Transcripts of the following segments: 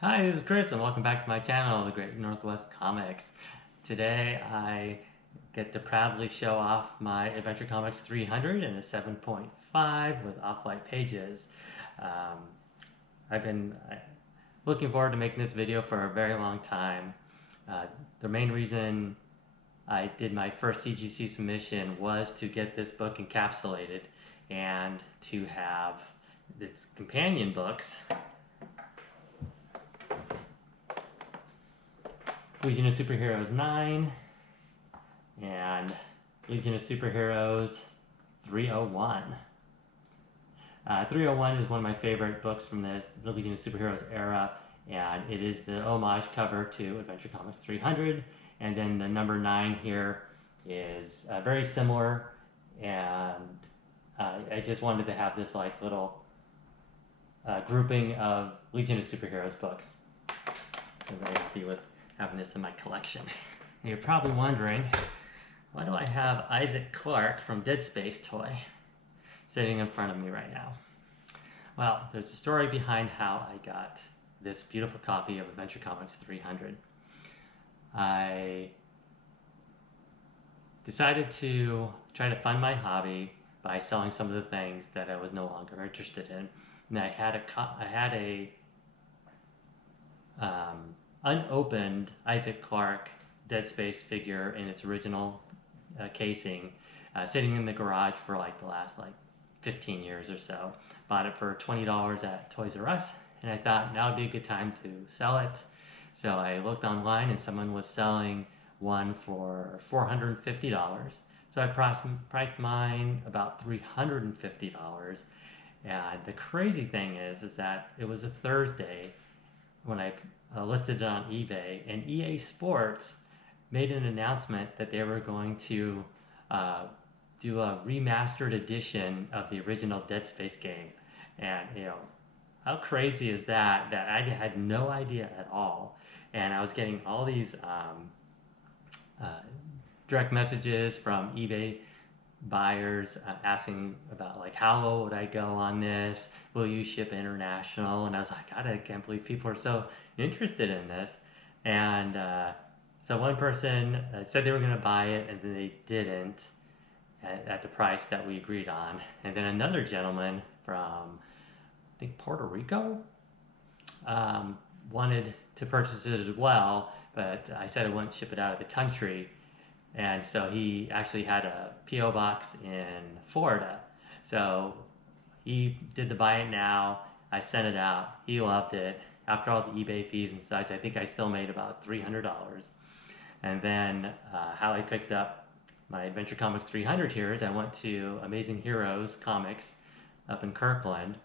Hi, this is Chris, and welcome back to my channel, The Great Northwest Comics. Today, I get to proudly show off my Adventure Comics 300 in a 7.5 with off-white pages. Um, I've been looking forward to making this video for a very long time. Uh, the main reason I did my first CGC submission was to get this book encapsulated and to have its companion books, Legion of Superheroes 9 and Legion of Superheroes 301. 301 is one of my favorite books from the Legion of Superheroes era, and it is the homage cover to Adventure Comics 300. And then the number 9 here is very similar, and I just wanted to have this like little grouping of Legion of Superheroes books. I'm very happy with having this in my collection. And you're probably wondering, why do I have Isaac Clarke from Dead Space toy sitting in front of me right now? Well, there's a story behind how I got this beautiful copy of Adventure Comics 300. I decided to try to fund my hobby by selling some of the things that I was no longer interested in. And I had a unopened Isaac Clarke Dead Space figure in its original casing, sitting in the garage for like the last 15 years or so. Bought it for $20 at Toys R Us, and I thought now would be a good time to sell it. So I looked online, and someone was selling one for $450. So I priced mine about $350. And the crazy thing is that it was a Thursday when I listed it on eBay, and EA Sports made an announcement that they were going to do a remastered edition of the original Dead Space game. And how crazy is that? That I had no idea at all. And I was getting all these direct messages from eBay buyers asking about how low would I go on this? Will you ship international? And I was like, God, I can't believe people are so interested in this. And so one person said they were going to buy it, and then they didn't at the price that we agreed on. And then another gentleman from, I think, Puerto Rico wanted to purchase it as well, but I said I wouldn't ship it out of the country. And so he actually had a P.O. box in Florida. So he did the buy it now. I sent it out. He loved it. After all the eBay fees and such, I think I still made about $300. And then how I picked up my Adventure Comics 300 here is I went to Amazing Heroes Comics up in Kirkland,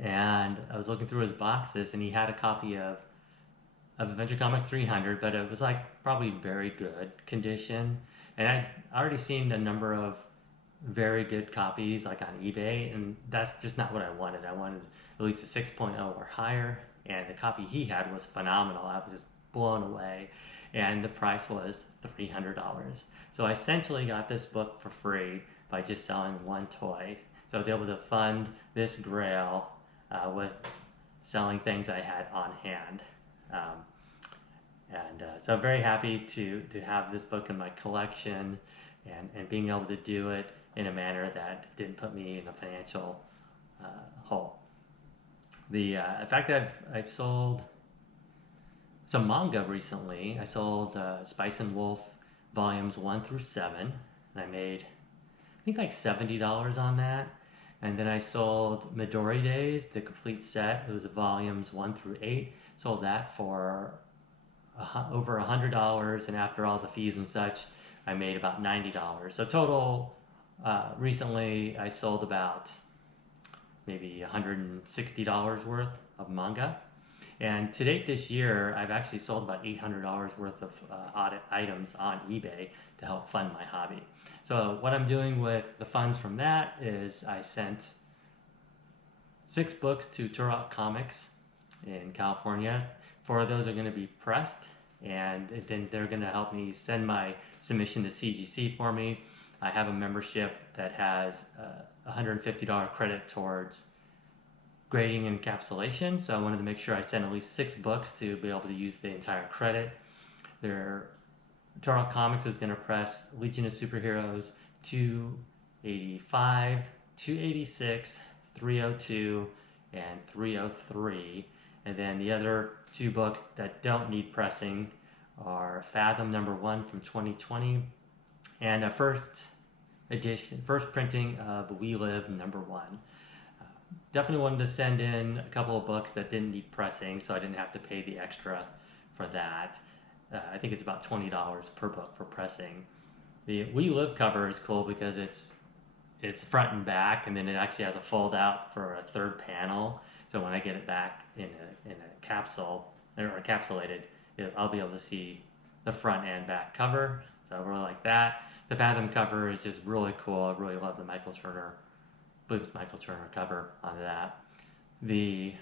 and I was looking through his boxes, and he had a copy of Adventure Comics 300, but it was probably very good condition. And I'd already seen a number of very good copies on eBay, and that's just not what I wanted. I wanted at least a 6.0 or higher, and the copy he had was phenomenal. I was just blown away, and the price was $300. So I essentially got this book for free by just selling one toy. So I was able to fund this grail with selling things I had on hand. So I'm very happy to have this book in my collection, and being able to do it in a manner that didn't put me in a financial hole. The fact that I've sold some manga recently. I sold Spice and Wolf volumes 1 through 7, and I made I think $70 on that. And then I sold Midori Days, the complete set. It was volumes 1 through 8. Sold that for over $100, and after all the fees and such, I made about $90. So total, recently I sold about maybe $160 worth of manga. And to date this year, I've actually sold about $800 worth of items on eBay to help fund my hobby. So what I'm doing with the funds from that is I sent 6 books to Turok Comics in California. 4 of those are going to be pressed, and then they're going to help me send my submission to CGC for me. I have a membership that has $150 credit towards grading and encapsulation, so I wanted to make sure I sent at least 6 books to be able to use the entire credit. Turtle Comics is going to press Legion of Superheroes 285, 286, 302, and 303. And then the other 2 books that don't need pressing are Fathom #1 from 2020 and a first printing of We Live #1. Definitely wanted to send in a couple of books that didn't need pressing, so I didn't have to pay the extra for that. I think it's about $20 per book for pressing. The We Live cover is cool because it's front and back, and then it actually has a fold out for a 3rd panel. So when I get it back in a capsule or encapsulated, I'll be able to see the front and back cover. So I really like that. The Fathom cover is just really cool. I really love the Michael Turner cover on that. The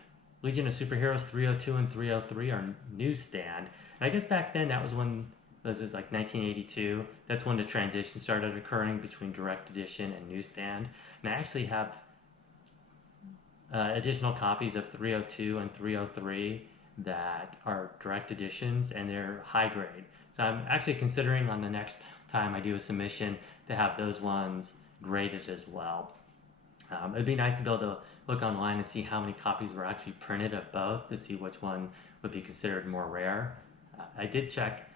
Legion of Superheroes 302 and 303 are newsstand. And I guess back then that was when, this was like 1982, that's when the transition started occurring between direct edition and newsstand. And I actually have additional copies of 302 and 303 that are direct editions, and they're high grade. So I'm actually considering on the next time I do a submission to have those ones graded as well. It'd be nice to be able to look online and see how many copies were actually printed of both to see which one would be considered more rare. I did check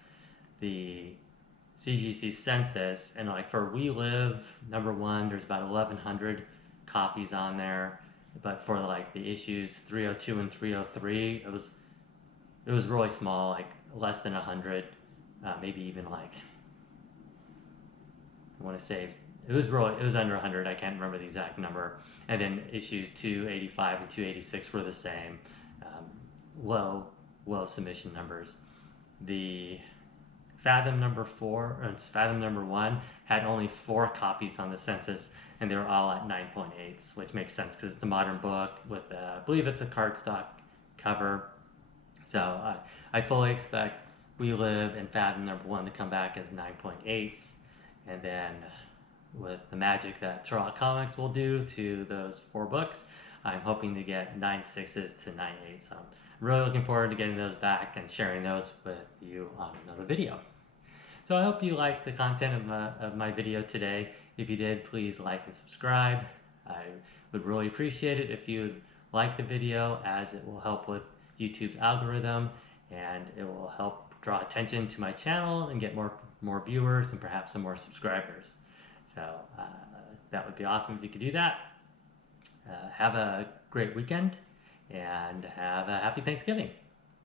the CGC census, and like for We Live #1, there's about 1,100 copies on there, but for like the issues 302 and 303, it was really small, like less than 100, maybe even like, I want to say it was under 100. I can't remember the exact number. And then issues 285 and 286 were the same, low submission numbers. The Fathom #1 had only 4 copies on the census, and they were all at 9.8s, which makes sense because it's a modern book with, I believe it's a cardstock cover. So I fully expect We Live and Fathom #1 to come back as 9.8s, and then with the magic that Turtle Comics will do to those 4 books, I'm hoping to get 9.6s to 9.8s. So I'm really looking forward to getting those back and sharing those with you on another video. So I hope you liked the content of my video today. If you did, please like and subscribe. I would really appreciate it if you like the video, as it will help with YouTube's algorithm, and it will help draw attention to my channel and get more viewers and perhaps some more subscribers. So that would be awesome if you could do that. Have a great weekend and have a happy Thanksgiving.